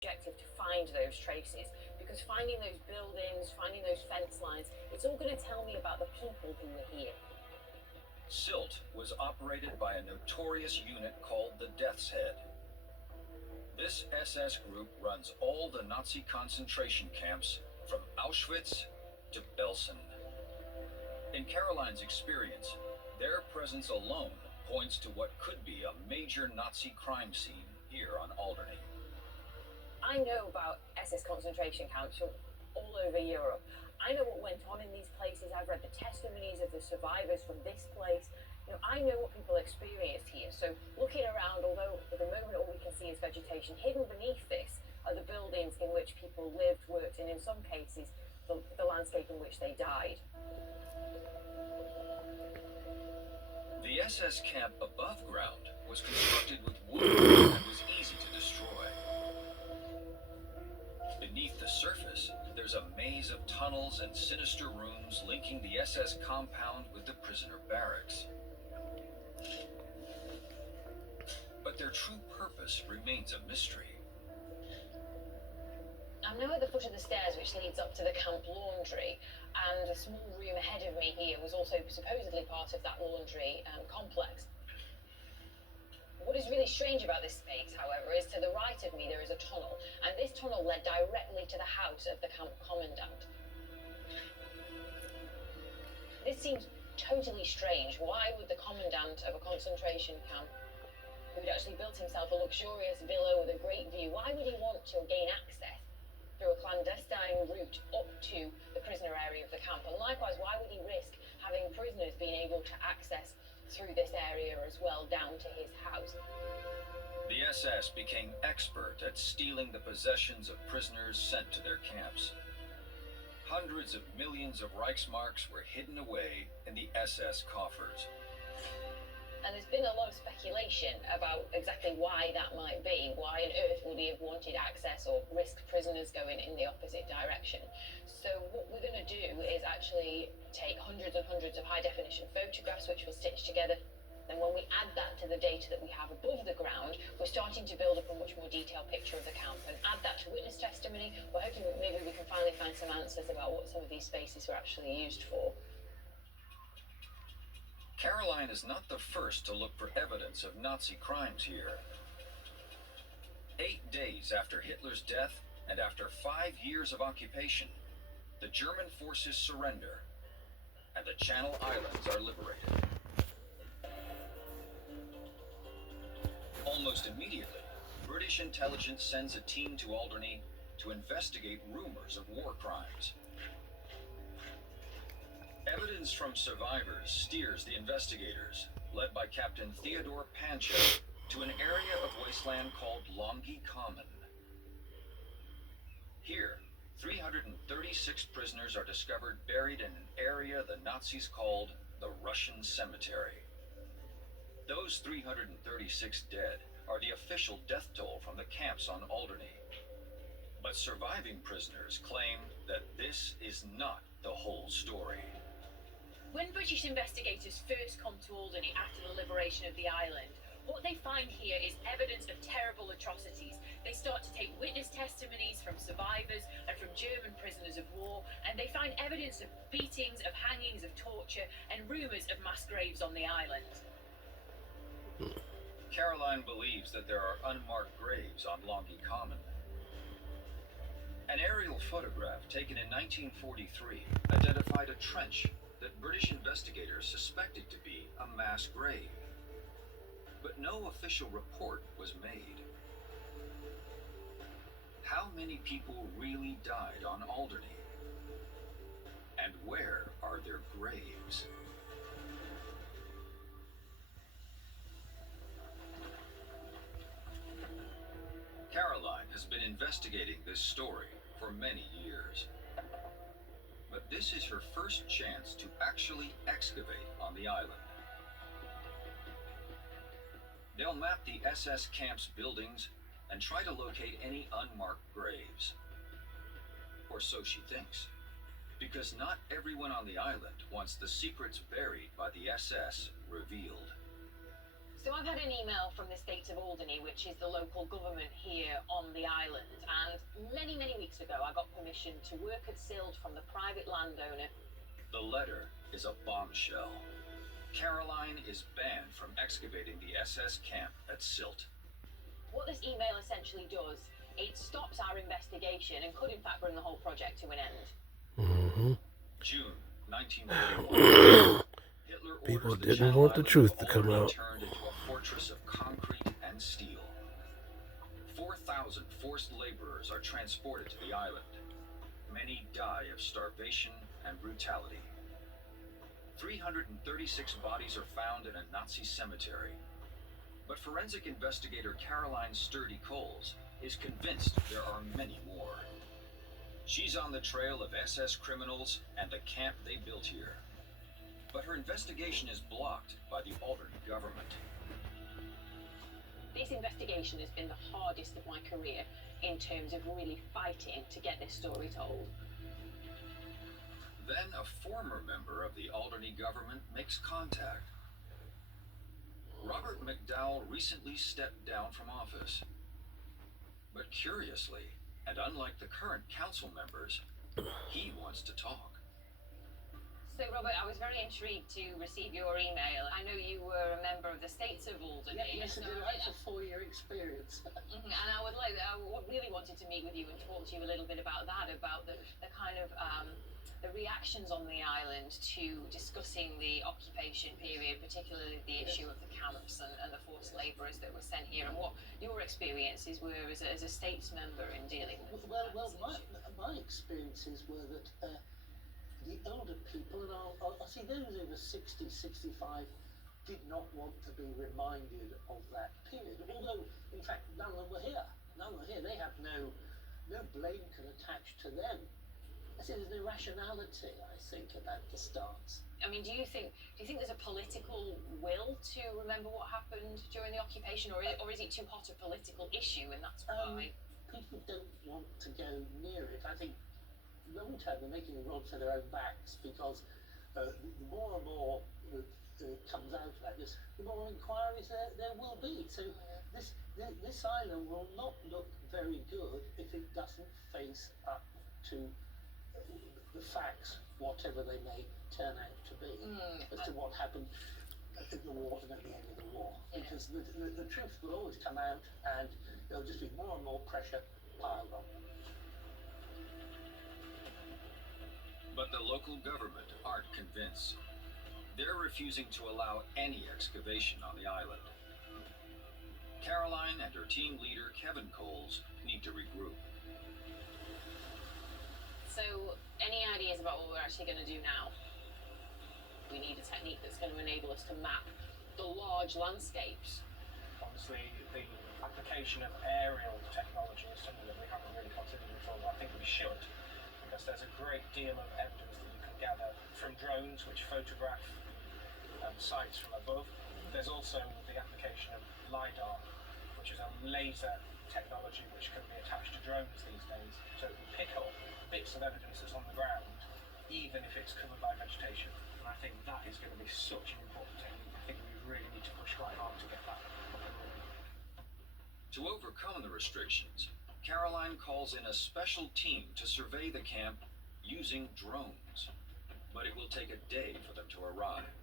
objective to find those traces, because finding those buildings, finding those fence lines, it's all going to tell me about the people who were here. Sylt was operated by a notorious unit called the Death's Head. This SS group runs all the Nazi concentration camps from Auschwitz to Belsen. In Caroline's experience, their presence alone points to what could be a major Nazi crime scene here on Alderney. I know about SS concentration camps from all over Europe. I know what went on in these places. I've read the testimonies of the survivors from this place. I know what people experienced here. So looking around, although at the moment all we can see is vegetation, hidden beneath this are the buildings in which people lived, worked, and in some cases, the landscape in which they died. The SS camp above ground was constructed with wood and was easy to destroy. Beneath the surface, there's a maze of tunnels and sinister rooms linking the SS compound with the prisoner barracks. But their true purpose remains a mystery. I'm now at the foot of the stairs which leads up to the camp laundry, and a small room ahead of me here was also supposedly part of that laundry complex. What is really strange about this space, however, is to the right of me there is a tunnel, and this tunnel led directly to the house of the camp commandant. This seems totally strange. Why would the commandant of a concentration camp, who'd actually built himself a luxurious villa with a great view, why would he want to gain access through a clandestine route up to the prisoner area of the camp? And likewise, why would he risk having prisoners being able to access through this area as well down to his house? The SS became expert at stealing the possessions of prisoners sent to their camps. Hundreds of millions of Reichsmarks were hidden away in the SS coffers. And there's been a lot of speculation about exactly why that might be. Why on earth would he have wanted access or risked prisoners going in the opposite direction? So what we're going to do is actually take hundreds and hundreds of high-definition photographs, which we'll stitch together. And when we add that to the data that we have above the ground, we're starting to build up a much more detailed picture of the camp. And add that to witness testimony, we're hoping that maybe we can finally find some answers about what some of these spaces were actually used for. Caroline is not the first to look for evidence of Nazi crimes here. 8 days after Hitler's death and after 5 years of occupation, the German forces surrender and the Channel Islands are liberated. Almost immediately, British intelligence sends a team to Alderney to investigate rumors of war crimes. Evidence from survivors steers the investigators, led by Captain Theodore Pancho, to an area of wasteland called Longy Common. Here, 336 prisoners are discovered buried in an area the Nazis called the Russian Cemetery. Those 336 dead are the official death toll from the camps on Alderney. But surviving prisoners claim that this is not the whole story. When British investigators first come to Alderney after the liberation of the island, what they find here is evidence of terrible atrocities. They start to take witness testimonies from survivors and from German prisoners of war, and they find evidence of beatings, of hangings, of torture, and rumours of mass graves on the island. Caroline believes that there are unmarked graves on Longy Common. An aerial photograph taken in 1943 identified a trench that British investigators suspected to be a mass grave. But no official report was made. How many people really died on Alderney? And where are their graves? Caroline has been investigating this story for many years. But this is her first chance to actually excavate on the island. They'll map the SS camp's buildings and try to locate any unmarked graves. Or so she thinks. Because not everyone on the island wants the secrets buried by the SS revealed. So I've had an email from the State of Alderney, which is the local government here on the island, and many weeks ago I got permission to work at Silt from the private landowner. The letter is a bombshell. Caroline is banned from excavating the SS camp at Silt. What this email essentially does, it stops our investigation and could in fact bring the whole project to an end. June 1941. Hitler People orders the didn't Channel want the Islands truth of to come Alderney out. turned into a fortress of concrete and steel. 4,000 forced laborers are transported to the island. Many die of starvation and brutality. 336 bodies are found in a Nazi cemetery. But forensic investigator Caroline Sturdy Coles is convinced there are many more. She's on the trail of SS criminals and the camp they built here. But her investigation is blocked by the Alderney government. This investigation has been the hardest of my career in terms of really fighting to get this story told. Then a former member of the Alderney government makes contact. Robert McDowell recently stepped down from office. But curiously, and unlike the current council members, he wants to talk. So Robert, I was very intrigued to receive your email. I know you were a member of the States of Alderney. Yes, I did. That's a 4-year experience. And I really wanted to meet with you and talk to you a little bit about that, about the kind of the reactions on the island to discussing the occupation period, particularly the issue of the camps and the forced labourers that were sent here, and what your experiences were as a States member in dealing with Well, that my experiences were that the older people, and I see those over 60, 65, did not want to be reminded of that period. Although, in fact, none of them were here. They have no blame can attach to them. I see there's no rationality, I think, about the stance. I mean, do you think there's a political will to remember what happened during the occupation, or is it too hot a political issue, and that's why? People don't want to go near it. I think long term they're making a rod for their own backs, because the more and more comes out like this, the more inquiries there will be. So this island will not look very good if it doesn't face up to the facts, whatever they may turn out to be, as to what happened in the war and at the end of the war. Yeah. Because the truth will always come out, and there'll just be more and more pressure piled on. But the local government aren't convinced. They're refusing to allow any excavation on the island. Caroline and her team leader, Kevin Coles, need to regroup. So, any ideas about what we're actually going to do now? We need a technique that's going to enable us to map the large landscapes. Obviously, the application of aerial technology is something that we haven't really considered before. I think we should, because there's a great deal of evidence that you can gather from drones which photograph sites from above. There's also the application of LiDAR, which is a laser technology which can be attached to drones these days, so it can pick up bits of evidence that's on the ground, even if it's covered by vegetation. And I think that is going to be such an important technique. I think we really need to push quite hard to get that up and running. To overcome the restrictions, Caroline calls in a special team to survey the camp using drones. But it will take a day for them to arrive.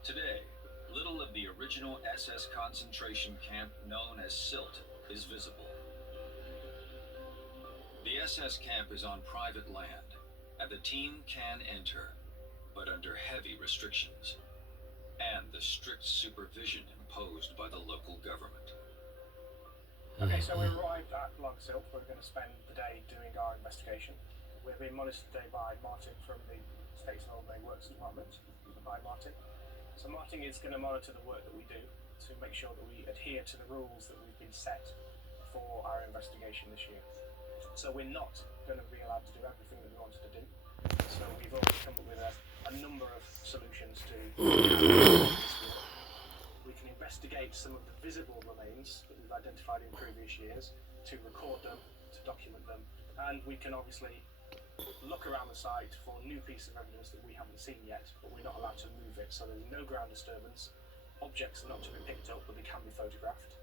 Today, little of the original SS concentration camp known as Silt is visible. The SS camp is on private land, and the team can enter, but under heavy restrictions, and the strict supervision imposed by the local government. Okay, so we arrived at Long Silt. We're going to spend the day doing our investigation. We're being monitored today by Martin from the States of Alderney Works Department. Hi, Martin. So Martin is going to monitor the work that we do to make sure that we adhere to the rules that we've been set for our investigation this year. So we're not going to be allowed to do everything that we wanted to do. So we've already come up with a number of solutions to we can investigate some of the visible remains that we've identified in previous years, to record them, to document them, and we can obviously look around the site for a new piece of evidence that we haven't seen yet, but we're not allowed to move it. So there's no ground disturbance. Objects are not to be picked up, but they can be photographed.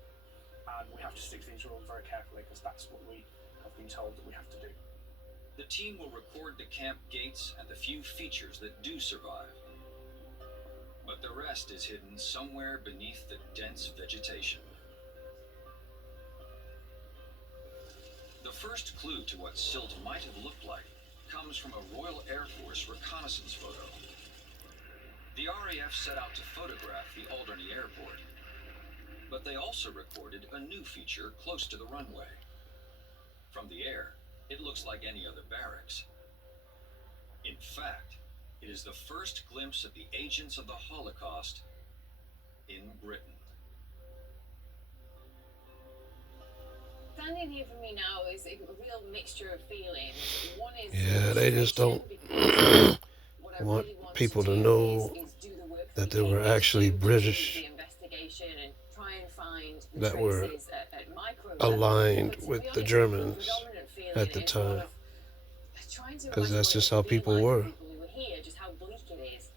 And we have to stick to these rules very carefully because that's what we have been told that we have to do. The team will record the camp gates and the few features that do survive. But the rest is hidden somewhere beneath the dense vegetation. The first clue to what Sylt might have looked like comes from a Royal Air Force reconnaissance photo. The RAF set out to photograph the Alderney airport, but they also recorded a new feature close to the runway. From the air, it looks like any other barracks. In fact, it is the first glimpse of the agents of the Holocaust in Britain. Standing here for me now is a real mixture of feelings. One is Yeah, they just don't frustration, what I want really want people to do know is do the work that we there were came in to actually do, which is British the investigation and try and find the that were traces at micro level. aligned But to with be the honest, Germans predominant feeling at the is one time. of trying to 'Cause imagine that's what just it how would be people like were. for people who were here, just how bleak it is.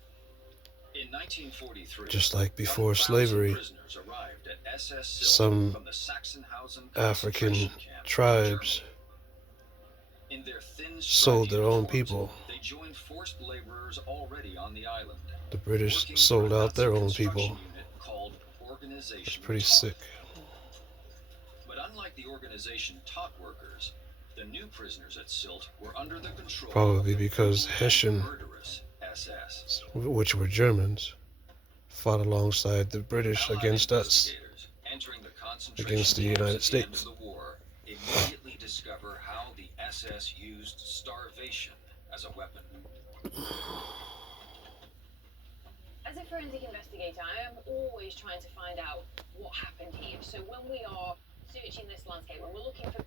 In 1943, Just like before 1,000 slavery, prisoners arrived at SS Sylt some from the Sachsenhausen African concentration camp in tribes Germany. In their thin, sold striped their own uniforms, people. They joined forced laborers already on the island. The British working sold for a out their Nazi own construction people. unit called It's Organization pretty Taut. sick. But unlike the Organization Taut workers, the new prisoners at Sylt were under the control Probably of the because brutal and Hessian, murderous SS. which were Germans, fought alongside the British Allied against us. investigators entering the concentration Against the camps United at the end States. of the war immediately discover how the SS used starvation as a weapon. As a forensic investigator, I am always trying to find out what happened here. So when we are searching this landscape, when we're looking for